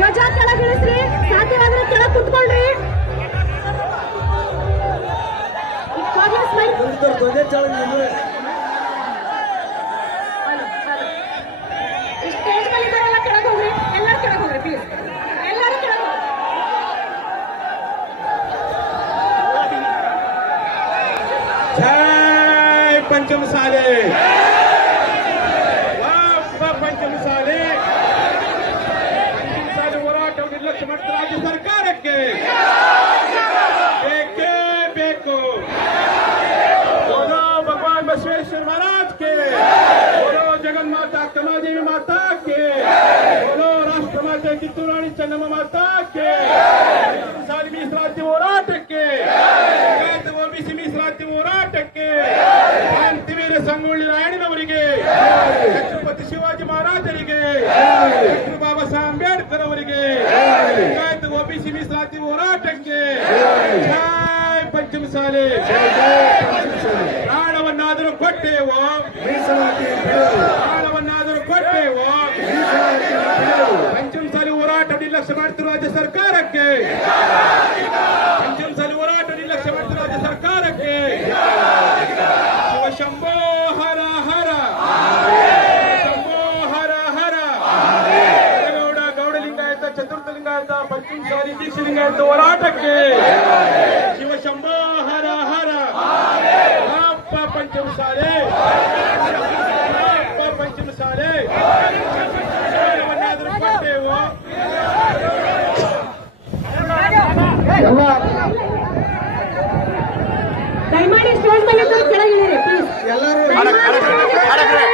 ಧ್ವಜ ಕೆಳಗಿಳಿಸ್ರಿ ಸಾಧ್ಯವಾದ್ರೆ ಕೆಳಗೆ ಕುತ್ಕೊಳ್ರಿ. ಸ್ಟೇಜ್ ಮೇಲೆ ಇದ್ದಾರೆಲ್ಲ ಕೆಳಗೆ ಹೋಗ್ರಿ. ಎಲ್ಲರೂ ಕೆಳಗೆ ಹೋಗ್ರಿ ಪ್ಲೀಸ್ ಎಲ್ಲರೂ ಕೆಳಗೆ ಜೈ ಪಂಚಮಸಾಲೆ. ಕಿತ್ತೂರಾಣಿ ಚೆನ್ನಮ್ಮ ಮಾತಾಕೆ ಸಾಲಿ ಮೀಸಲಾತಿ ಹೋರಾಟಕ್ಕೆ. ಒಬಿಸಿ ಮೀಸಲಾತಿ ಹೋರಾಟಕ್ಕೆ. ಶಾಂತಿವೀರ ಸಂಗೊಳ್ಳಿ ರಾಯಣ್ಣನವರಿಗೆ ಛತ್ರಪತಿ ಶಿವಾಜಿ ಮಹಾರಾಜರಿಗೆ. ಡಾಕ್ಟರ್ ಬಾಬಾ ಸಾಹೇಬ್ ಅಂಬೇಡ್ಕರ್ ಅವರಿಗೆ. ಒಬಿಸಿ ಮೀಸಲಾತಿ ಹೋರಾಟಕ್ಕೆ. ಜೈ. ಪಂಚಮಸಾಲೆ. ಪ್ರಾಣವನ್ನಾದರೂ ಕೊಟ್ಟೆವು ನಿರ್ಲಕ್ಷ್ಯ ಮಾಡ್ತಿರುವ ರಾಜ್ಯ ಸರ್ಕಾರಕ್ಕೆ. ಪಂಚಮಸಾಲಿ ಹೋರಾಟ ನಿರ್ಲಕ್ಷ್ಯ ಮಾಡ್ತಿರುವ ರಾಜ್ಯ ಸರ್ಕಾರಕ್ಕೆ. ಶಿವಶಂಭೋ ಹರ ಹರ. ಶಂಭೋ ಹರ ಹರ. ಗೌಡ ಗೌಡಲಿಂಗಾಯತ ಚತುರ್ಥ ಲಿಂಗಾಯತ ಪಂಚಮಸಾಲಿ ದೀಕ್ಷಲಿಂಗಾಯತ ಹೋರಾಟಕ್ಕೆ. ಶಿವಶಂಭೋ ಹರ ಹರ. ಪಂಚಮ ಪಂಚಮಸಾಲೆ. ಎಲ್ಲ ದಯಮಾಡಿ ಸ್ಟೇಜ್ ಮೇಲೆ ಎಲ್ಲರೂ